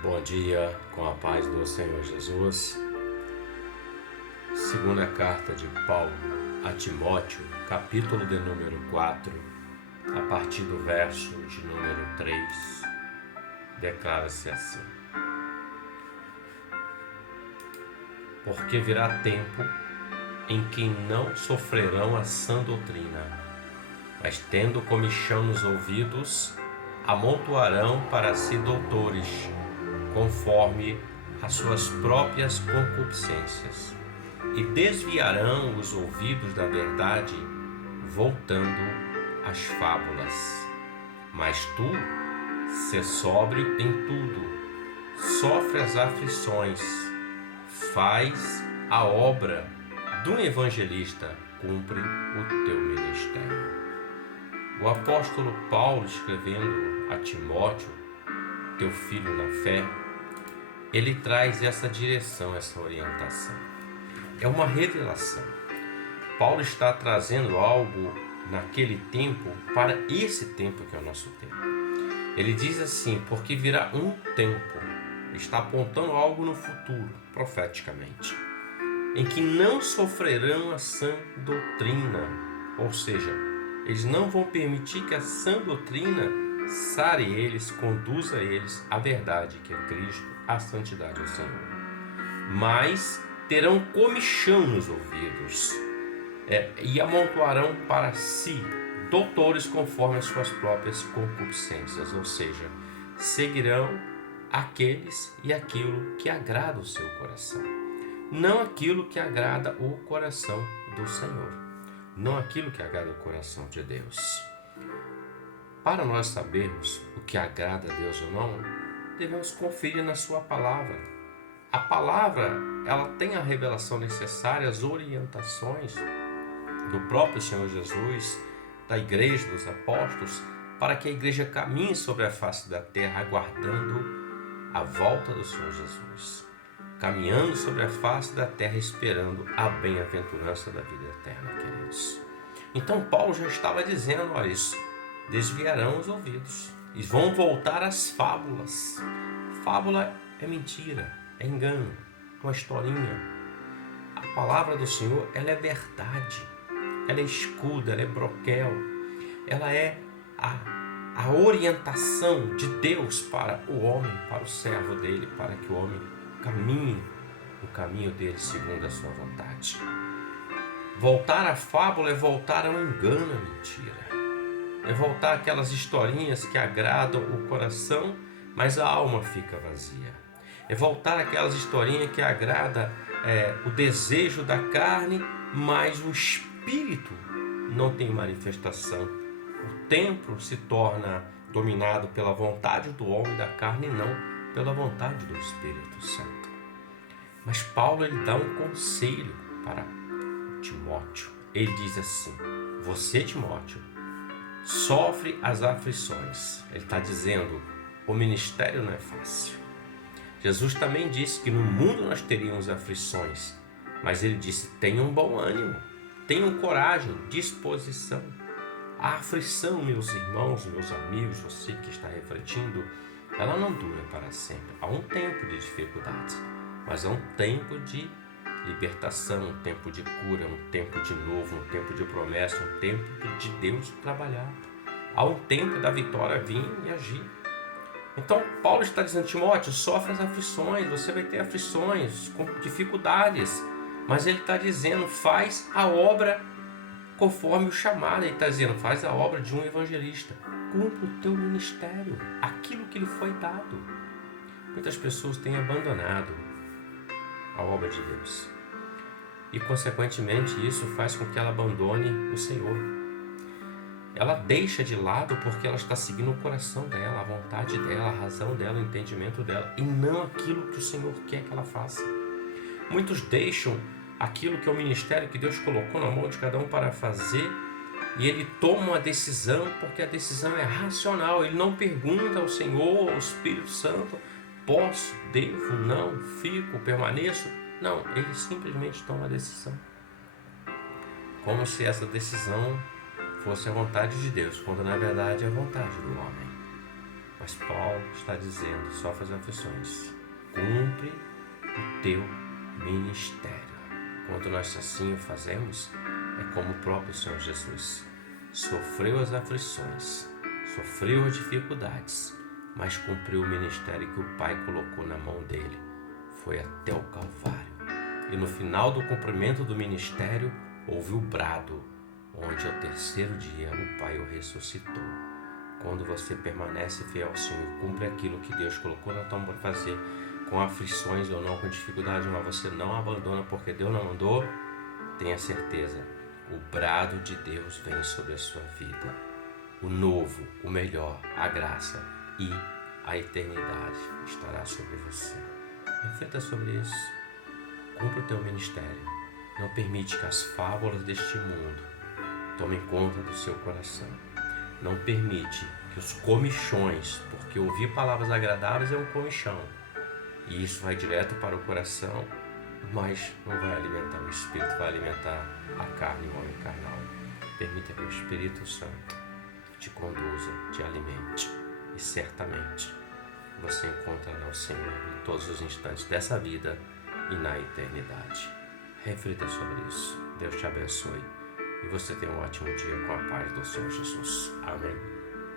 Bom dia, com a paz do Senhor Jesus. Segunda carta de Paulo a Timóteo, capítulo de número 4, a partir do verso de número 3, declara-se assim: Porque virá tempo em que não sofrerão a sã doutrina, mas tendo comichão nos ouvidos, amontoarão para si doutores, conforme as suas próprias concupiscências, e desviarão os ouvidos da verdade, voltando às fábulas. Mas tu, sê sóbrio em tudo, sofre as aflições, faz a obra de um evangelista, cumpre o teu ministério. O apóstolo Paulo, escrevendo a Timóteo, teu filho na fé, ele traz essa direção, essa orientação. É uma revelação. Paulo está trazendo algo naquele tempo para esse tempo que é o nosso tempo. Ele diz assim, porque virá um tempo, está apontando algo no futuro, profeticamente, em que não sofrerão a sã doutrina, ou seja, eles não vão permitir que a sã doutrina sare eles, conduza eles à verdade que é Cristo, à santidade do Senhor. Mas terão comichão nos ouvidos e amontoarão para si doutores conforme as suas próprias concupiscências, ou seja, seguirão aqueles e aquilo que agrada o seu coração, não aquilo que agrada o coração do Senhor, não aquilo que agrada o coração de Deus. Para nós sabermos o que agrada a Deus ou não, devemos conferir na sua palavra. A palavra, ela tem a revelação necessária, as orientações do próprio Senhor Jesus, da igreja, dos apóstolos, para que a igreja caminhe sobre a face da terra, aguardando a volta do Senhor Jesus, caminhando sobre a face da terra, esperando a bem-aventurança da vida eterna, queridos. Então Paulo já estava dizendo, olha isso, desviarão os ouvidos e vão voltar às fábulas. Fábula é mentira, é engano, é uma historinha. A palavra do Senhor, ela é verdade, ela é escudo, ela é broquel, ela é a orientação de Deus para o homem, para o servo dele, para que o homem caminhe o caminho dele segundo a sua vontade. Voltar à fábula é voltar ao engano, à mentira. É voltar aquelas historinhas que agradam o coração, mas a alma fica vazia. É voltar aquelas historinhas que agrada o desejo da carne, mas o espírito não tem manifestação. O templo se torna dominado pela vontade do homem da carne e não pela vontade do Espírito Santo. Mas Paulo ele dá um conselho para Timóteo. Ele diz assim, você, Timóteo, sofre as aflições. Ele está dizendo, o ministério não é fácil. Jesus também disse que no mundo nós teríamos aflições, mas ele disse, tenham bom ânimo, tenham coragem, disposição. A aflição, meus irmãos, meus amigos, você que está refletindo, ela não dura para sempre. Há um tempo de dificuldades, mas há um tempo de libertação, um tempo de cura, um tempo de novo, um tempo de promessa, um tempo de Deus trabalhar. Há um tempo da vitória vir e agir. Então Paulo está dizendo, Timóteo, sofre as aflições, você vai ter aflições, com dificuldades, mas ele está dizendo, faz a obra conforme o chamado. Ele está dizendo, faz a obra de um evangelista, cumpre o teu ministério, aquilo que lhe foi dado. Muitas pessoas têm abandonado a obra de Deus e consequentemente isso faz com que ela abandone o Senhor. Ela deixa de lado porque ela está seguindo o coração dela, a vontade dela, a razão dela, o entendimento dela, e não aquilo que o Senhor quer que ela faça. Muitos deixam aquilo que é o ministério que Deus colocou na mão de cada um para fazer, e ele toma uma decisão porque a decisão é racional. Ele não pergunta ao Senhor, ao Espírito Santo, posso, devo, não, fico, permaneço. Não, ele simplesmente toma a decisão, como se essa decisão fosse a vontade de Deus, quando na verdade é a vontade do homem. Mas Paulo está dizendo, sofre as aflições, cumpre o teu ministério. Quando nós assim o fazemos, é como o próprio Senhor Jesus sofreu as aflições, sofreu as dificuldades, mas cumpriu o ministério que o Pai colocou na mão dele. Foi até o Calvário. E no final do cumprimento do ministério, houve o brado, onde ao terceiro dia o Pai o ressuscitou. Quando você permanece fiel ao Senhor, cumpre aquilo que Deus colocou na tua mão para fazer, com aflições ou não, com dificuldade, mas você não abandona porque Deus não mandou, tenha certeza, o brado de Deus vem sobre a sua vida. O novo, o melhor, a graça e a eternidade estará sobre você. Reflita sobre isso. Cumpra o teu ministério. Não permite que as fábulas deste mundo tomem conta do seu coração. Não permite que os comichões, porque ouvir palavras agradáveis é um comichão, e isso vai direto para o coração, mas não vai alimentar o Espírito, vai alimentar a carne e o homem carnal. Permita que o Espírito Santo te conduza, te alimente, e certamente você encontrará o Senhor em todos os instantes dessa vida e na eternidade. Reflita sobre isso. Deus te abençoe e você tenha um ótimo dia com a paz do Senhor Jesus. Amém.